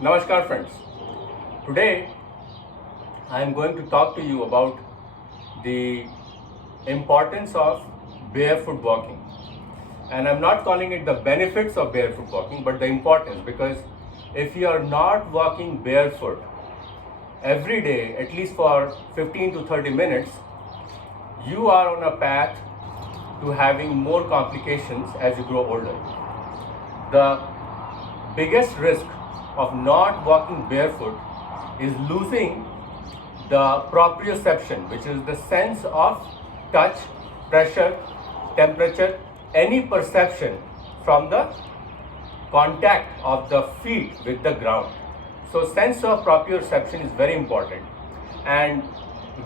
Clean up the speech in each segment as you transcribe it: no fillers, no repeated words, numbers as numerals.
Namaskar friends. Today I am going to talk to you about the importance of barefoot walking. And I'm not calling it the benefits of barefoot walking, but the importance, because if you are not walking barefoot every day, at least for 15 to 30 minutes, you are on a path to having more complications as you grow older. The biggest risk of not walking barefoot is losing the proprioception, which is the sense of touch, pressure, temperature, any perception from the contact of the feet with the ground. So sense of proprioception is very important. And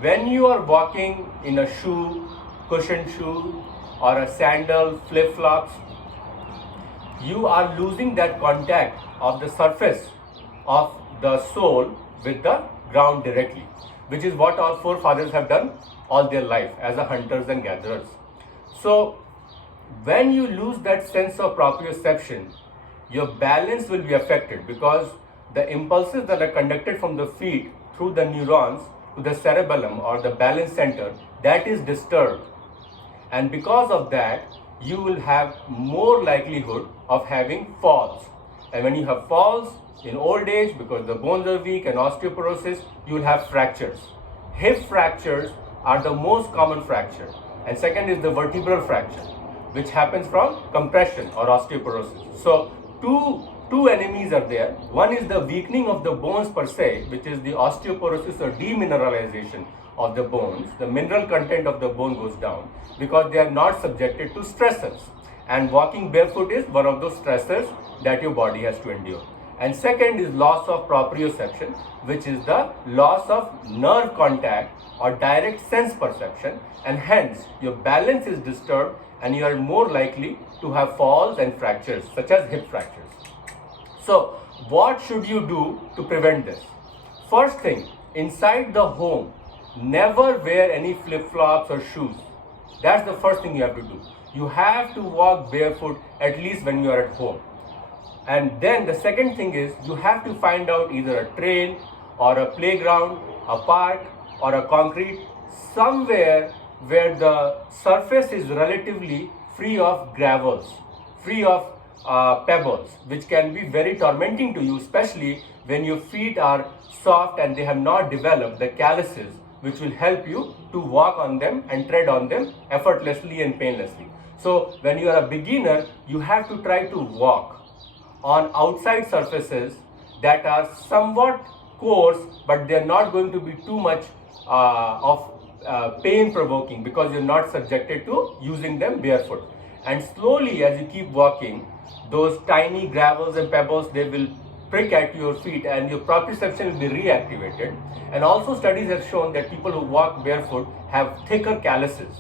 when you are walking in a shoe, cushioned shoe, or a sandal, flip-flops, you are losing that contact of the surface of the sole with the ground directly, which is what our forefathers have done all their life as a hunters and gatherers. So when you lose that sense of proprioception, your balance will be affected, because the impulses that are conducted from the feet through the neurons to the cerebellum or the balance center, that is disturbed. And because of that, you will have more likelihood of having falls. And when you have falls in old age, because the bones are weak and osteoporosis, you will have fractures. Hip fractures are the most common fracture. And second is the vertebral fracture, which happens from compression or osteoporosis. So two enemies are there. One is the weakening of the bones per se, which is the osteoporosis or demineralization of the bones. The mineral content of the bone goes down because they are not subjected to stressors. And walking barefoot is one of those stressors that your body has to endure. And second is loss of proprioception, which is the loss of nerve contact or direct sense perception, and hence your balance is disturbed and you are more likely to have falls and fractures, such as hip fractures. So what should you do to prevent this? First thing, inside the home, never wear any flip-flops or shoes. That's the first thing you have to do. You have to walk barefoot at least when you are at home. And then the second thing is, you have to find out either a trail or a playground, a park or a concrete, somewhere where the surface is relatively free of gravels, free of pebbles, which can be very tormenting to you, especially when your feet are soft and they have not developed the calluses, which will help you to walk on them and tread on them effortlessly and painlessly. So when you are a beginner, you have to try to walk on outside surfaces that are somewhat coarse, but they are not going to be too much pain provoking, because you're not subjected to using them barefoot. And slowly, as you keep walking, those tiny gravels and pebbles, they will prick at your feet and your proprioception will be reactivated. And also studies have shown that people who walk barefoot have thicker calluses,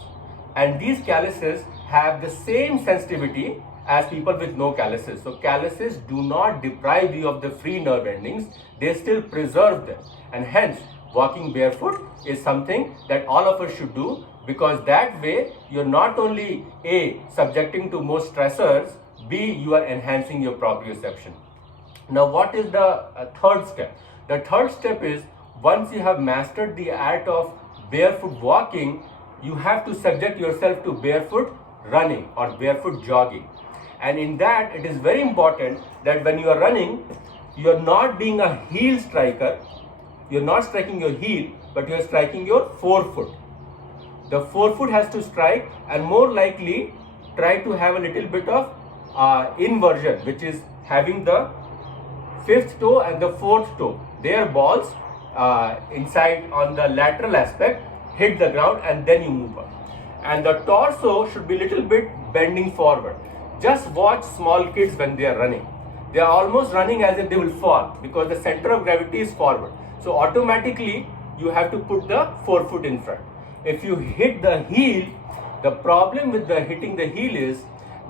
and these calluses have the same sensitivity as people with no calluses. So calluses do not deprive you of the free nerve endings, they still preserve them. And hence walking barefoot is something that all of us should do, because that way you're not only A, subjecting to more stressors, B, you are enhancing your proprioception. Now what is the third step? The third step is, once you have mastered the art of barefoot walking, you have to subject yourself to barefoot running or barefoot jogging. And in that, it is very important that when you are running, you are not being a heel striker, you are not striking your heel, but you are striking your forefoot. The forefoot has to strike, and more likely try to have a little bit of inversion, which is having the fifth toe and the fourth toe, their balls inside on the lateral aspect hit the ground, and then you move up. And the torso should be a little bit bending forward. Just watch small kids when they are running. They are almost running as if they will fall, because the center of gravity is forward. So automatically you have to put the forefoot in front. If you hit the heel, the problem with the hitting the heel is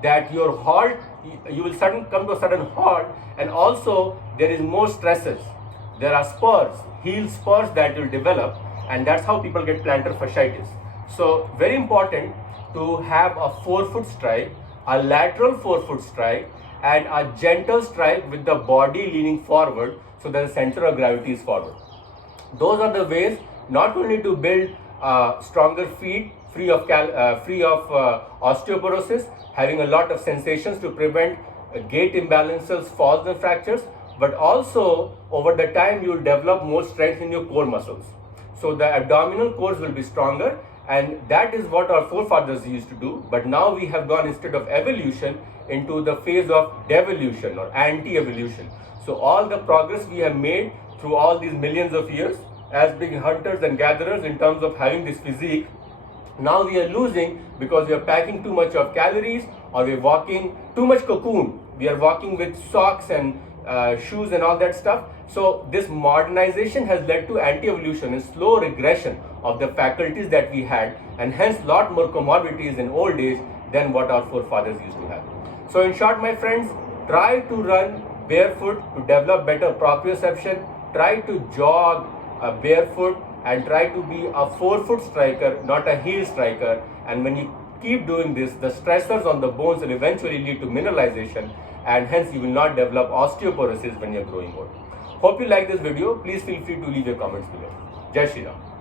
that your halt, you will come to a sudden halt, and also there is more stresses. There are spurs, heel spurs that will develop, and that's how people get plantar fasciitis. So very important to have a forefoot strike, a lateral forefoot strike, and a gentle strike with the body leaning forward so that the center of gravity is forward. Those are the ways not only to build stronger feet free of osteoporosis, having a lot of sensations to prevent gait imbalances, falls and fractures, but also over the time you will develop more strength in your core muscles. So the abdominal cores will be stronger, and that is what our forefathers used to do. But now we have gone, instead of evolution, into the phase of devolution or anti-evolution. So all the progress we have made through all these millions of years as being hunters and gatherers in terms of having this physique, now we are losing because we are packing too much of calories, or we are walking too much cocoon. We are walking with socks and shoes and all that stuff. So this modernization has led to anti-evolution and slow regression of the faculties that we had, and hence lot more comorbidities in old age than what our forefathers used to have. So in short, my friends, try to run barefoot to develop better proprioception. Try to jog barefoot and try to be a forefoot striker, not a heel striker. And when you keep doing this, the stressors on the bones will eventually lead to mineralization, and hence you will not develop osteoporosis when you're growing old. Hope you like this video. Please feel free to leave your comments below. Jai Shri Ram.